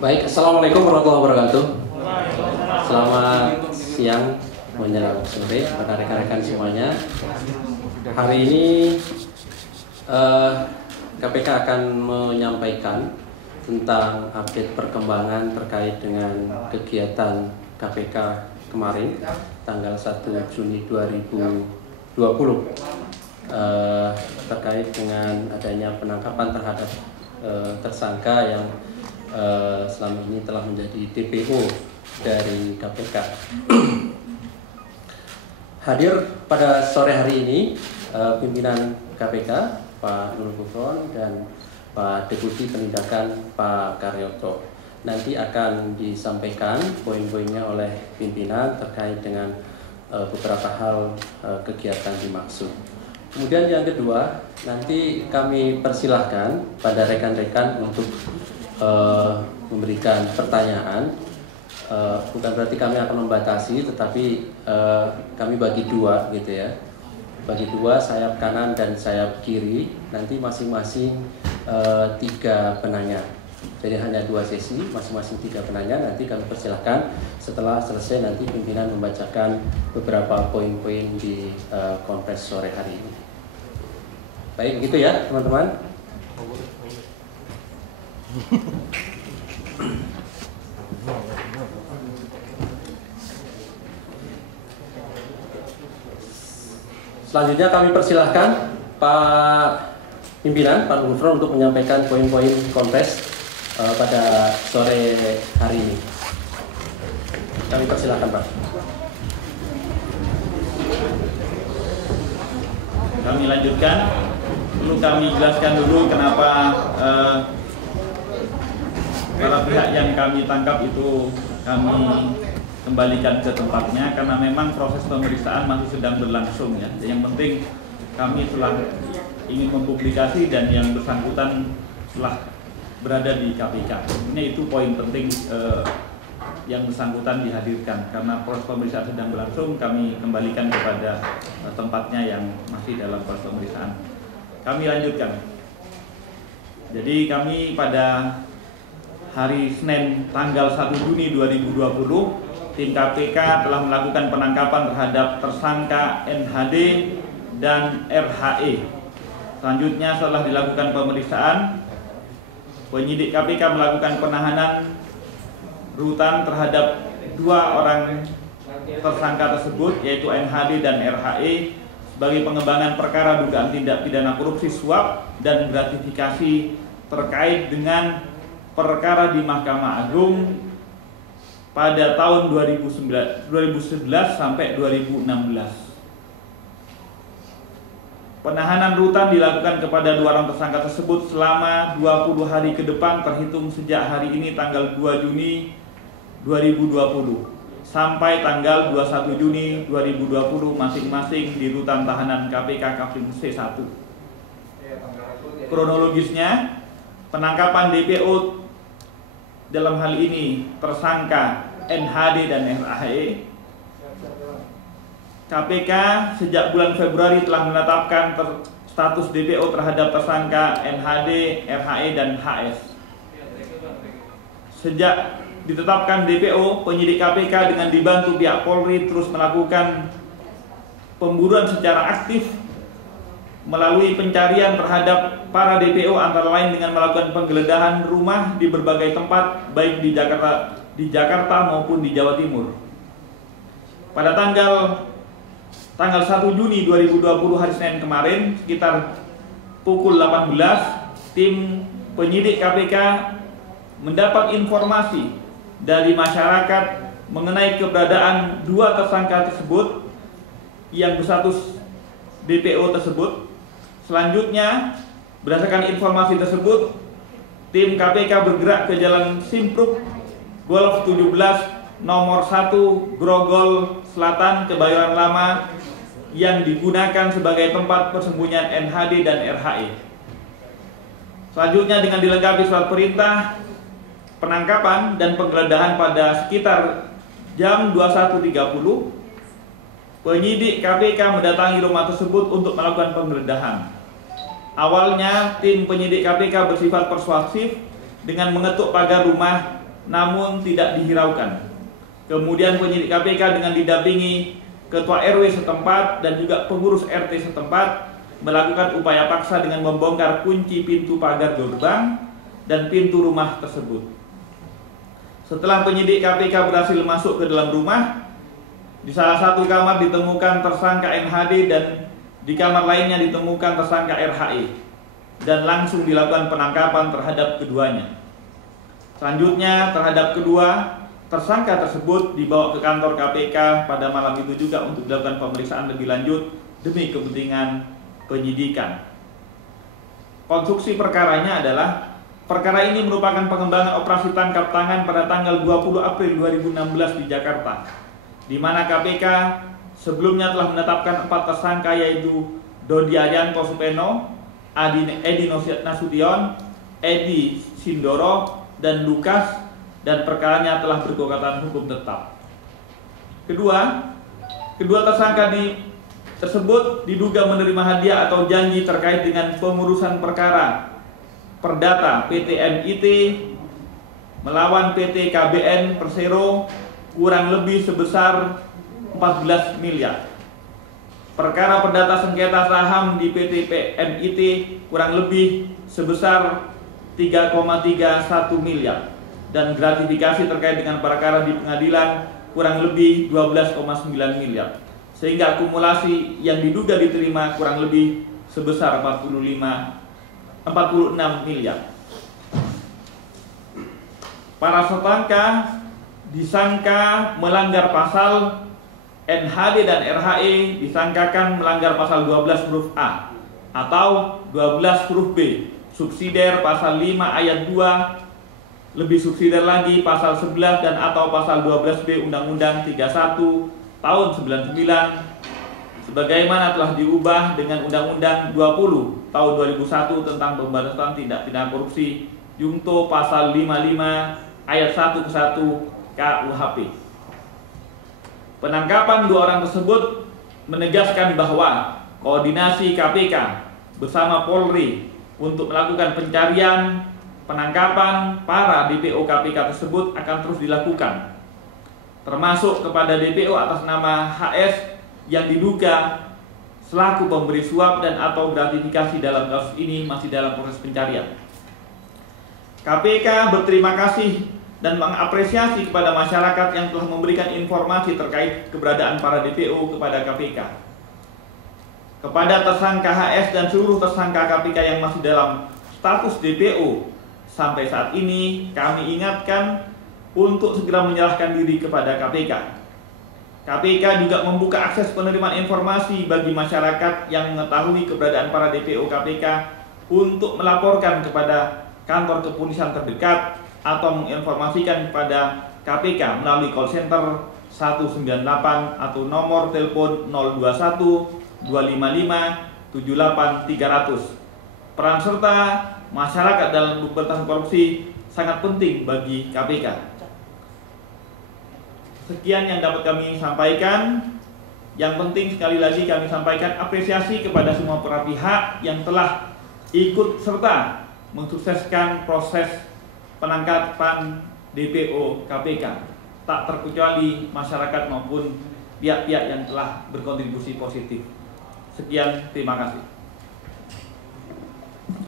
Baik, assalamualaikum warahmatullahi wabarakatuh. Selamat siang menjelang sore pada rekan-rekan semuanya. Hari ini KPK akan menyampaikan tentang update perkembangan terkait dengan kegiatan KPK kemarin tanggal 1 Juni 2020 terkait dengan adanya penangkapan terhadap tersangka yang selama ini telah menjadi DPO dari KPK. Hadir pada sore hari ini pimpinan KPK Pak Nurul Gufron dan Pak Deputi Penindakan Pak Karyoto. Nanti akan disampaikan poin-poinnya oleh pimpinan terkait dengan beberapa hal kegiatan dimaksud. Kemudian yang kedua, nanti kami persilahkan pada rekan-rekan untuk memberikan pertanyaan. Bukan berarti kami akan membatasi, tetapi kami bagi dua gitu ya. Bagi dua, sayap kanan dan sayap kiri. Nanti masing-masing 3 penanya. Jadi hanya 2 sesi, masing-masing 3 penanya. Nanti kami persilahkan setelah selesai nanti pimpinan membacakan beberapa poin-poin di konferensi sore hari ini. Baik, begitu ya teman-teman. Selanjutnya kami persilahkan Pak Pimpinan, Pak Gufron untuk menyampaikan poin-poin konferensi pada sore hari ini. Kami persilahkan Pak. Kami lanjutkan. Perlu kami jelaskan dulu kenapa para pihak yang kami tangkap itu kami kembalikan ke tempatnya, karena memang proses pemeriksaan masih sedang berlangsung ya. Yang penting kami telah ingin mempublikasi dan yang bersangkutan telah berada di KPK. Ini itu poin penting yang bersangkutan dihadirkan, karena proses pemeriksaan sedang berlangsung, kami kembalikan kepada tempatnya yang masih dalam proses pemeriksaan. Kami lanjutkan. Jadi kami pada hari Senin tanggal 1 Juni 2020 tim KPK telah melakukan penangkapan terhadap tersangka NHD dan RHE. Selanjutnya setelah dilakukan pemeriksaan, penyidik KPK melakukan penahanan rutan terhadap 2 orang tersangka tersebut, yaitu NHD dan RHE, sebagai pengembangan perkara dugaan tindak pidana korupsi suap dan gratifikasi terkait dengan perkara di Mahkamah Agung pada tahun 2011 sampai 2016. Penahanan rutan dilakukan kepada 2 orang tersangka tersebut selama 20 hari ke depan terhitung sejak hari ini tanggal 2 Juni 2020 sampai tanggal 21 Juni 2020 masing-masing di rutan tahanan KPK Kafling C1. Kronologisnya, penangkapan DPO dalam hal ini tersangka NHD dan RHE. KPK sejak bulan Februari telah menetapkan status DPO terhadap tersangka NHD, RHE, dan HS. Sejak ditetapkan DPO, penyidik KPK dengan dibantu pihak Polri terus melakukan pemburuan secara aktif melalui pencarian terhadap para DPO, antara lain dengan melakukan penggeledahan rumah di berbagai tempat baik di Jakarta maupun di Jawa Timur. Pada tanggal 1 Juni 2020 hari Senin kemarin sekitar pukul 18, tim penyidik KPK mendapat informasi dari masyarakat mengenai keberadaan 2 tersangka tersebut yang berstatus DPO tersebut. Selanjutnya, berdasarkan informasi tersebut, tim KPK bergerak ke Jalan Simpruk Golf 17 nomor 1 Grogol Selatan, Kebayoran Lama, yang digunakan sebagai tempat persembunyian NHD dan RHE. Selanjutnya, dengan dilengkapi surat perintah penangkapan dan penggeledahan pada sekitar jam 21.30, penyidik KPK mendatangi rumah tersebut untuk melakukan penggeledahan. Awalnya tim penyidik KPK bersifat persuasif dengan mengetuk pagar rumah namun tidak dihiraukan. Kemudian penyidik KPK dengan didampingi ketua RW setempat dan juga pengurus RT setempat melakukan upaya paksa dengan membongkar kunci pintu pagar gerbang dan pintu rumah tersebut. Setelah penyidik KPK berhasil masuk ke dalam rumah, di salah satu kamar ditemukan tersangka NHD dan di kamar lainnya ditemukan tersangka RHE dan langsung dilakukan penangkapan terhadap keduanya. Selanjutnya terhadap kedua tersangka tersebut dibawa ke kantor KPK pada malam itu juga untuk dilakukan pemeriksaan lebih lanjut demi kepentingan penyidikan. Konstruksi perkaranya adalah perkara ini merupakan pengembangan operasi tangkap tangan pada tanggal 20 April 2016 di Jakarta, di mana KPK sebelumnya telah menetapkan 4 tersangka yaitu Dodi Arianto Supeno, Edi Nasution, Edi Sindoro, dan Lukas, dan perkaranya telah berkekuatan hukum tetap. Kedua tersangka tersebut diduga menerima hadiah atau janji terkait dengan pengurusan perkara perdata PT MIT melawan PT KBN Persero kurang lebih sebesar 14 miliar. Perkara perdata sengketa saham di PT MIT kurang lebih sebesar 3,31 miliar dan gratifikasi terkait dengan perkara di pengadilan kurang lebih 12,9 miliar. Sehingga akumulasi yang diduga diterima kurang lebih sebesar 46 miliar. Para tersangka disangka melanggar pasal NHD dan RHE disangkakan melanggar pasal 12 huruf A atau 12 huruf B, subsidiar pasal 5 ayat 2, lebih subsidiar lagi pasal 11 dan atau pasal 12B Undang-Undang 31 tahun 99 sebagaimana telah diubah dengan Undang-Undang 20 tahun 2001 tentang pemberantasan tindak pidana korupsi Junto pasal 55 ayat 1 ke 1 KUHP. Penangkapan 2 orang tersebut menegaskan bahwa koordinasi KPK bersama Polri untuk melakukan pencarian penangkapan para DPO KPK tersebut akan terus dilakukan, termasuk kepada DPO atas nama HS yang diduga selaku pemberi suap dan atau gratifikasi dalam kasus ini masih dalam proses pencarian. KPK berterima kasih dan mengapresiasi kepada masyarakat yang telah memberikan informasi terkait keberadaan para DPO kepada KPK. Kepada tersangka HS dan seluruh tersangka KPK yang masih dalam status DPO sampai saat ini kami ingatkan untuk segera menyerahkan diri kepada KPK. KPK juga membuka akses penerimaan informasi bagi masyarakat yang mengetahui keberadaan para DPO KPK untuk melaporkan kepada kantor kepolisian terdekat atau menginformasikan kepada KPK melalui call center 198 atau nomor telepon 021 255 78 300. Peran serta masyarakat dalam pemberantasan korupsi sangat penting bagi KPK. Sekian yang dapat kami sampaikan. Yang penting sekali lagi kami sampaikan apresiasi kepada semua para pihak yang telah ikut serta mensukseskan proses penangkapan DPO KPK, tak terkecuali masyarakat maupun pihak-pihak yang telah berkontribusi positif. Sekian, terima kasih.